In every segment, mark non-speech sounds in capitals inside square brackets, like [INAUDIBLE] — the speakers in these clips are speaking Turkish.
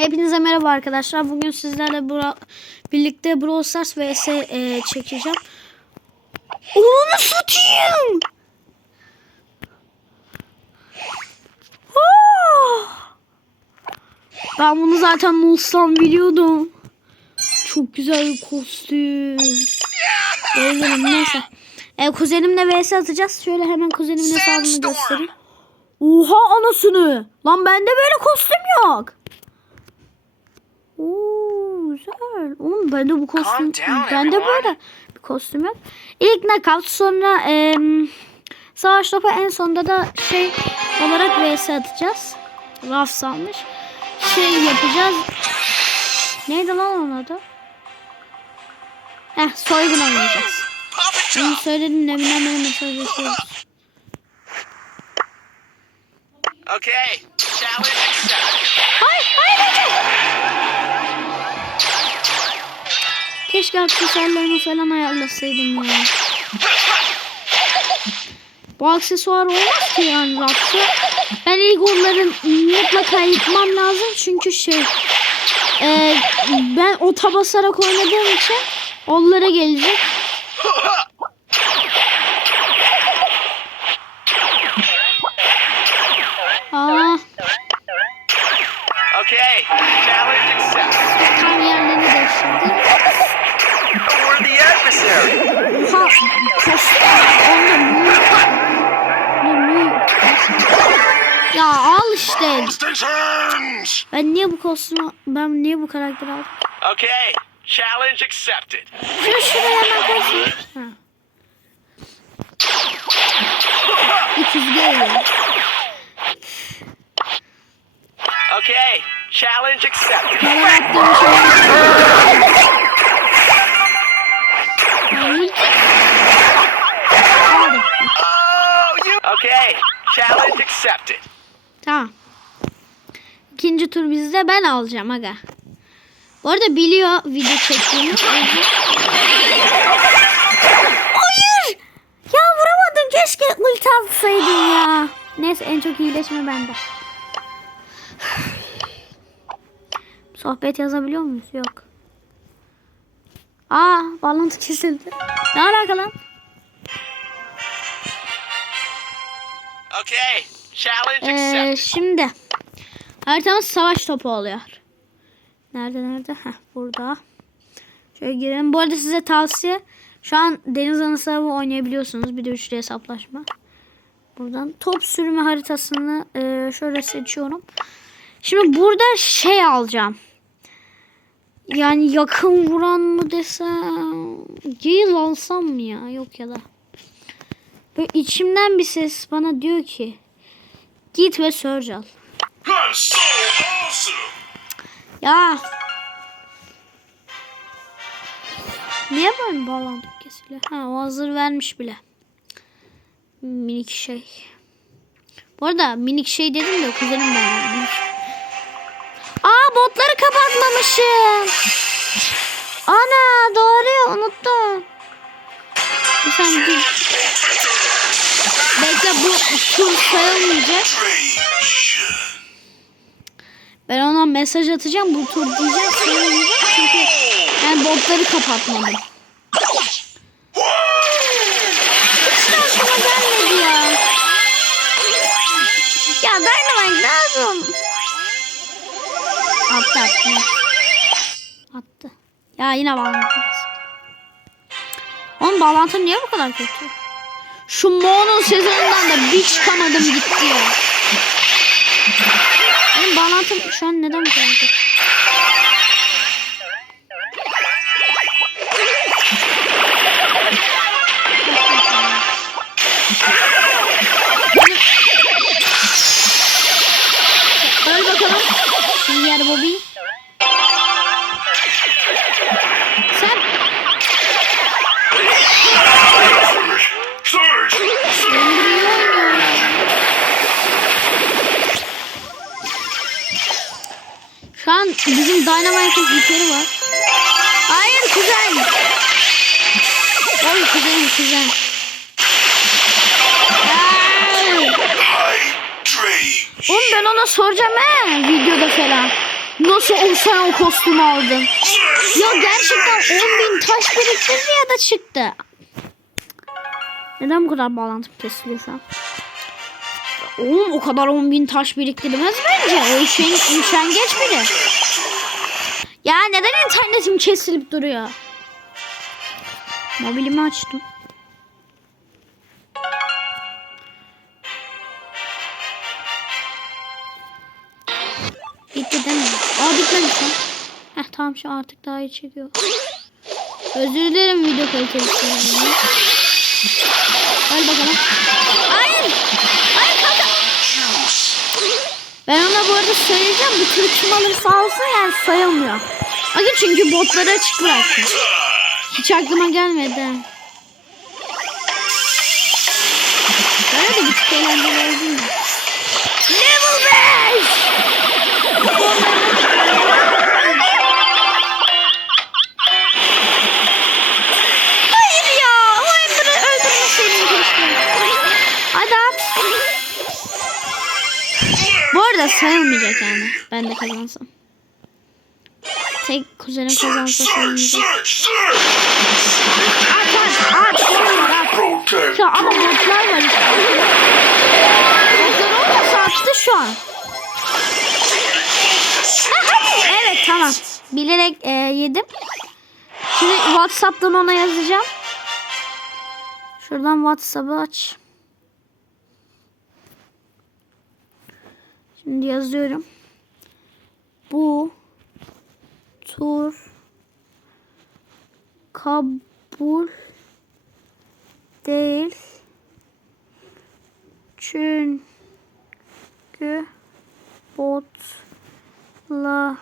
Hepinize merhaba arkadaşlar. Bugün sizlerle bura, birlikte Brawl Stars vs e, çekeceğim. Onu satayım. Ah! Ben bunu zaten Muls'tan biliyordum. Çok güzel bir kostüm. Bayılırım neyse. E, kuzenimle vs atacağız. Şöyle hemen kuzenimin hesabını göstereyim. Oha anasını. Lan bende böyle kostüm yok. Oo güzel. Oğlum bende bu kostüm. Bende everyone. böyle bir kostüm yok. İlk knockout sonra em, savaş topu en sonunda da şey olarak vs atacağız. Raf salmış. Şey yapacağız. Neydi lan onun adı? Heh soygun oynayacağız. Bunu söyledim ne bileyim bana mesaj yazıyor. Okay. Challenge accepted. Hayır, hayır, hayır. Keşke aksesuarlarımı falan ayarlasaydım ya. Bu aksesuar olmaz ki yani raptı. Ben ilk onların mutlaka yıkmam lazım çünkü şey e, ben ota basarak oynadığım için onlara gelecek. Ha, mü? Ya al işte. Ben niye bu kostümü, ben niye bu karakteri aldım? Okay. Challenge accepted. Şunu şuraya hemen koysun. Ha. İkiz geliyor. Okay. Challenge accepted. Bana yaptığım şey. [LAUGHS] Okay. Challenge accepted. Tamam. İkinci tur bizde ben alacağım aga. Bu arada biliyor video çektiğimi. Hayır! Ya vuramadım. Keşke ulti atsaydın ya. Neyse en çok iyileşme bende. Sohbet yazabiliyor muyuz? Yok. Aa bağlantı kesildi. Ne alaka lan? Okay. Challenge Ee, şimdi haritamız savaş topu oluyor. Nerede nerede? Heh, burada. Şöyle girelim. Bu arada size tavsiye şu an deniz anası avı oynayabiliyorsunuz. Bir de üçlü hesaplaşma. Buradan top sürme haritasını e, şöyle seçiyorum. Şimdi burada şey alacağım. Yani yakın vuran mı desem Gale alsam mı ya? Yok ya da. Böyle içimden bir ses bana diyor ki Git ve Surge al. I'm so awesome. Ya. Niye böyle bağlantı kesiliyor? Ha o hazır vermiş bile. Minik şey. Bu arada minik şey dedim de kuzenim ben. Minik. Botları kapatmamışım. Ana doğru unuttum. Saniye dur. Bekle bu tur sayılmayacak. Ben ona mesaj atacağım. Bu tur diyeceğim. Söylemeyeceğim. Çünkü ben botları kapatmadım. Attı. Ya yine bağlantı. Oğlum bağlantı niye bu kadar kötü? Şu Mo'nun sezonundan da bir çıkamadım gitti ya. Benim bağlantım şu an neden bu kadar kötü? Dynamite'ın yükleri var. Hayır kuzen. Oy kuzen. Hydrate. Oğlum ben ona soracağım he videoda falan. Nasıl o sen o kostümü aldın? Ya gerçekten 10 bin taş biriktirdi ya da çıktı. Neden bu kadar bağlantım kesiliyor şu an? Oğlum o kadar 10 bin taş biriktirmez bence. O işin üşengeç biri. Ya neden internetim kesilip duruyor? Mobilimi açtım. Bitti değil mi? Aa bitmemiş lan. Heh tamam şu artık daha iyi çekiyor. Özür dilerim video kalitesi. Gel bakalım. Hayır. Hayır kanka. Ben ona bu arada söyleyeceğim. Bu tür kim alırsa alsın yani sayılmıyor. Bakın çünkü botları açık bıraktım. Hiç aklıma gelmedi. Böyle de bir tık eğlenceli oldu? Level Arada sayılmayacak yani. Ben de kazansam. Tek kuzenim kazansa sayılmayacak. At at. at. Ya ama botlar var işte. Botlar olmasa attı şu an. [LAUGHS] evet tamam. Bilerek e, yedim. Şimdi Whatsapp'tan ona yazacağım. Şuradan Whatsapp'ı aç. Şimdi yazıyorum. Bu tur kabul değil. Çünkü botları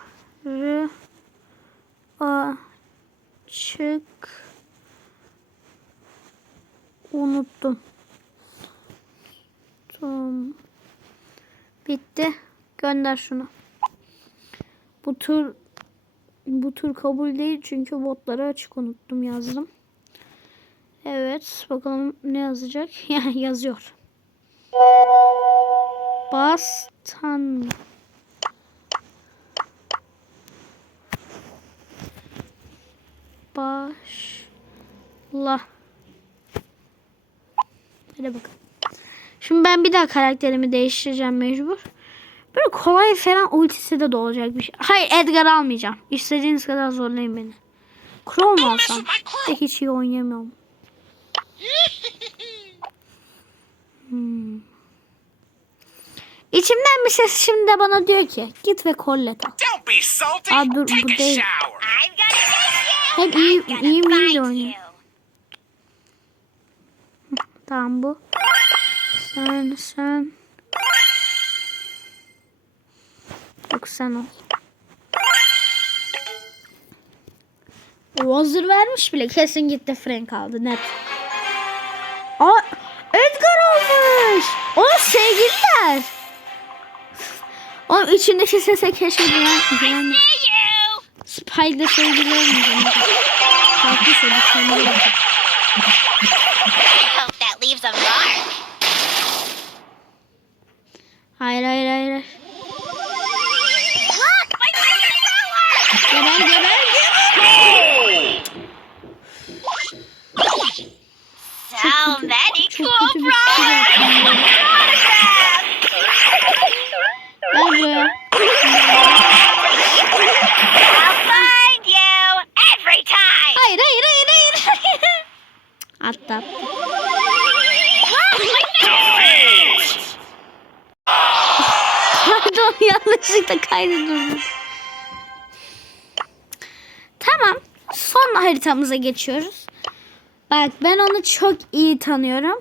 açık unuttum. Tamam. Bitti. Gönder şunu. Bu tur bu tur kabul değil çünkü botları açık unuttum yazdım. Evet bakalım ne yazacak. [LAUGHS] Yani yazıyor. Bastan. Başla. Hadi bakalım. Şimdi ben bir daha karakterimi değiştireceğim mecbur. Böyle kolay falan ultisi de olacak bir şey. Hayır Edgar almayacağım. İstediğiniz kadar zorlayın beni. Chrome alsam. De hiç iyi oynayamıyorum. Hmm. İçimden bir ses şimdi de bana diyor ki git ve kollet al. Aa, dur, bu değil. Hep iyi, iyi mi oynuyor. Tamam bu. Sen sen. Yok sen ol. O hazır vermiş bile. Kesin gitti Frank aldı net. Aa Edgar olmuş. Onun sevgililer. Onun içindeki sese keşfedilen. Yani See you. Spike'le sevgili olmayacak. [LAUGHS] Farklı sevgili olmayacak. Hayır hayır hayır. hayır. Geber geber geber. So many cool ya. Gel buraya. Yanlışlıkla kaydedildi. Tamam. Son haritamıza geçiyoruz. Bak ben onu çok iyi tanıyorum.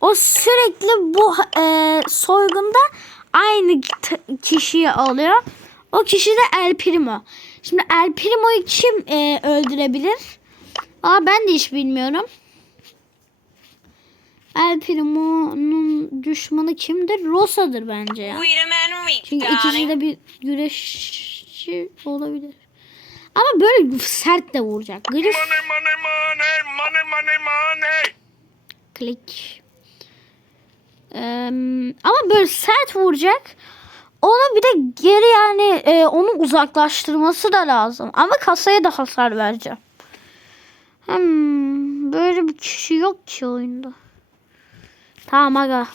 O sürekli bu e, soygunda aynı kişiyi alıyor. O kişi de El Primo. Şimdi El Primo'yu kim e, öldürebilir? Aa ben de hiç bilmiyorum. El Primo'nun düşmanı kimdir? Rosa'dır bence ya. Wait Çünkü ikisi de bir güreşçi olabilir. Ama böyle sert de vuracak. Grif Money, money, money, money, money, money. klik. Eee, ama böyle sert vuracak. onu bir de geri yani e, onu uzaklaştırması da lazım. Ama kasaya da hasar vereceğim. Hmm, böyle bir kişi yok ki oyunda. Tamam aga.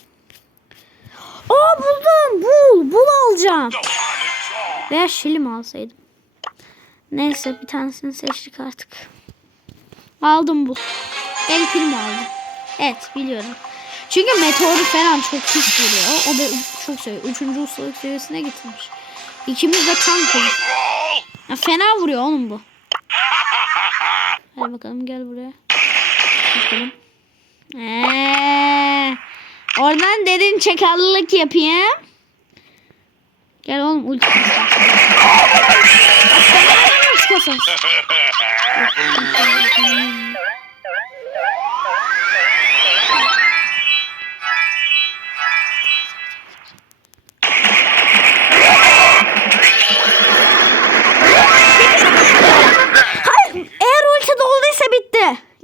Aa buldum. Bul. Bul alacağım. Veya şili mi alsaydım? Neyse bir tanesini seçtik artık. Aldım bu. El film aldım. Evet biliyorum. Çünkü meteoru falan çok pis vuruyor. O da çok seviyor. Üçüncü ustalık seviyesine getirmiş. İkimiz de tankız. Ya fena vuruyor oğlum bu. Hadi bakalım gel buraya. Bakalım. Ee, oradan derin çakallılık yapayım. Gel oğlum ulti.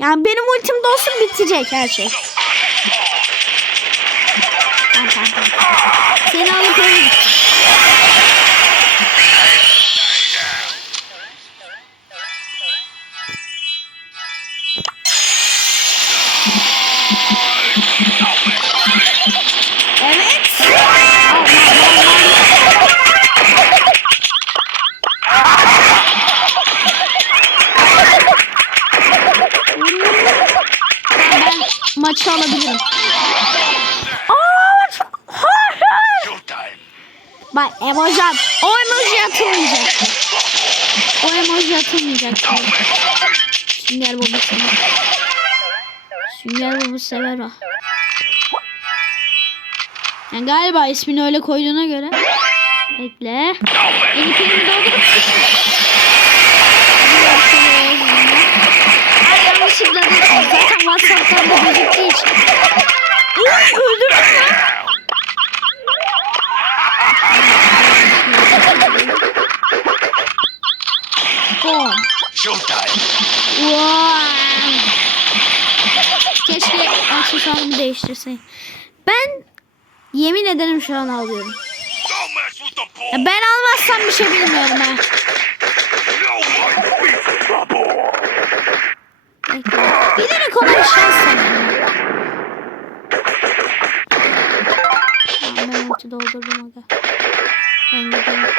Yani benim ultim dolsun bitecek her şey. Tamam, tamam. Seni alıp öyle git. Bak emoji at. O emoji atılmayacak. O emoji atılmayacak. Sünger Bob'u sever. Sünger Bob'u sever o. Yani galiba ismini öyle koyduğuna göre. Bekle. Yanlışlıkla da zaten Whatsapp'tan da gözüktüğü için. Öldürdüm lan. Showtime. Wow. Keşke aksesuarımı değiştirseydim. Ben yemin ederim şu an ball. Ya ben almazsam bir şey bilmiyorum ha. De kolay şans ben doldurdum aga. Ben gidiyorum.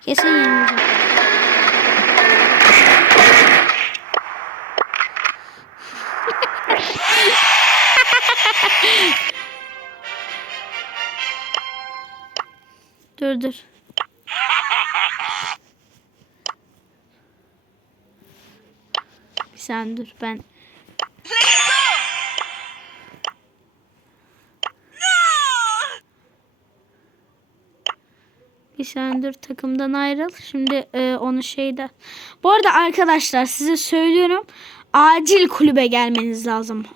Kesin yenileceğim. Bir sen dur ben. Bir sen dur takımdan ayrıl. Şimdi e, onu şeyde. Bu arada arkadaşlar size söylüyorum. Acil kulübe gelmeniz lazım.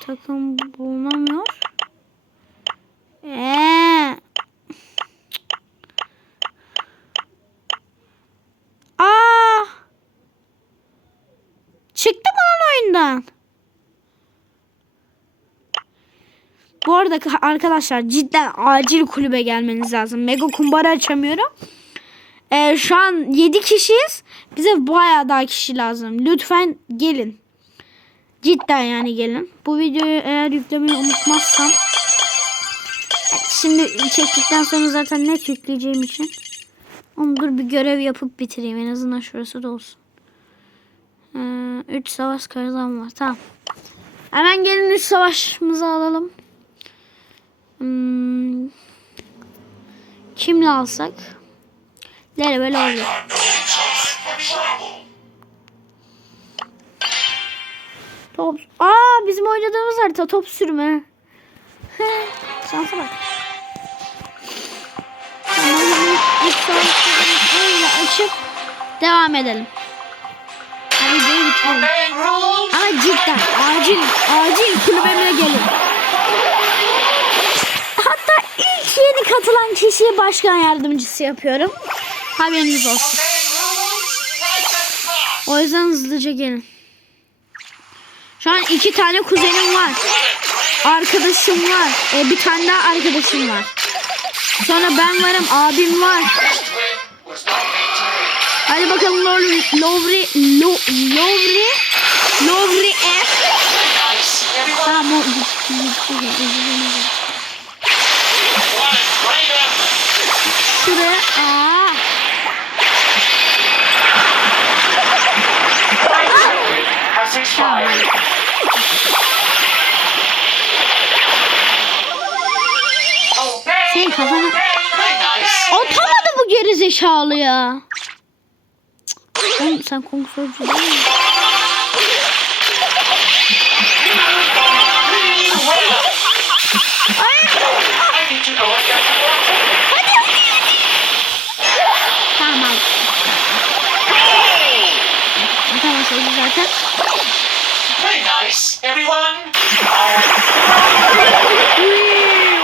Takım bulunamıyor. Eee. Aa. Çıktı oyundan? Bu arada ka- arkadaşlar cidden acil kulübe gelmeniz lazım. Mega kumbara açamıyorum. Ee, şu an 7 kişiyiz. Bize bayağı daha kişi lazım. Lütfen gelin. Cidden yani gelin. Bu videoyu eğer yüklemeyi unutmazsam Şimdi çektikten sonra zaten net yükleyeceğim için. Onu dur bir görev yapıp bitireyim. En azından şurası da olsun. 3 savaş kazan var. Tamam. Hemen gelin 3 savaşımızı alalım. Hmm. Kimle alsak? Level olur. Top. Aa bizim oynadığımız harita top sürme. [LAUGHS] Şansa bak. Tamam, ilk savaşımızı açıp devam edelim. Videoyu acil acil kulübeme gelin. Hatta ilk yeni katılan kişiyi başkan yardımcısı yapıyorum. Haberiniz olsun. O yüzden hızlıca gelin. Şu an iki tane kuzenim var. Arkadaşım var. E, bir tane daha arkadaşım var. Sonra ben varım. Abim var. Hadi bakalım Lovri. Lovri. Lo, Lovri. Lovri F. Tamam o. Şuraya. Aa. Expired. Senin kafana... Atamadı bu geri zekalı ya. Oğlum sen konsolcu değil mi? Tamam. Tamam söyledi zaten. Very nice, everyone.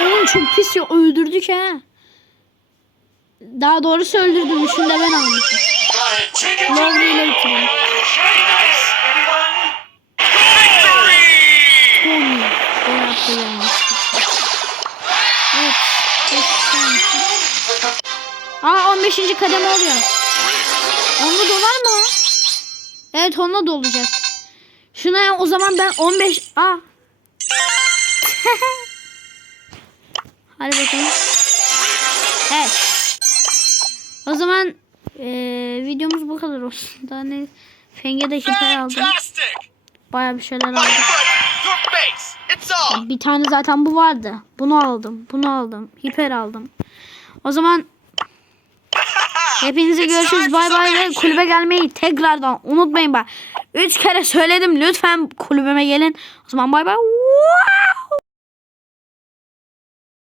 Oğlum çok pis ya öldürdük ha. Daha doğrusu öldürdüm. Üçünü de ben almışım. Lovely ile bitirelim. Aa 15. kademe oluyor. Onunla dolar mı? Evet onunla dolacak. Şuna ya, o zaman ben 15... Aa. [LAUGHS] Hadi bakalım. Evet. O zaman eee, videomuz bu kadar olsun. Daha ne? Fenge de hiper aldım. Baya bir şeyler aldım. Bir tane zaten bu vardı. Bunu aldım. Bunu aldım. Hiper aldım. O zaman [LAUGHS] hepinize görüşürüz. Bay bay ve kulübe gelmeyi tekrardan unutmayın bak. Üç kere söyledim. Lütfen kulübeme gelin. O zaman bay bay.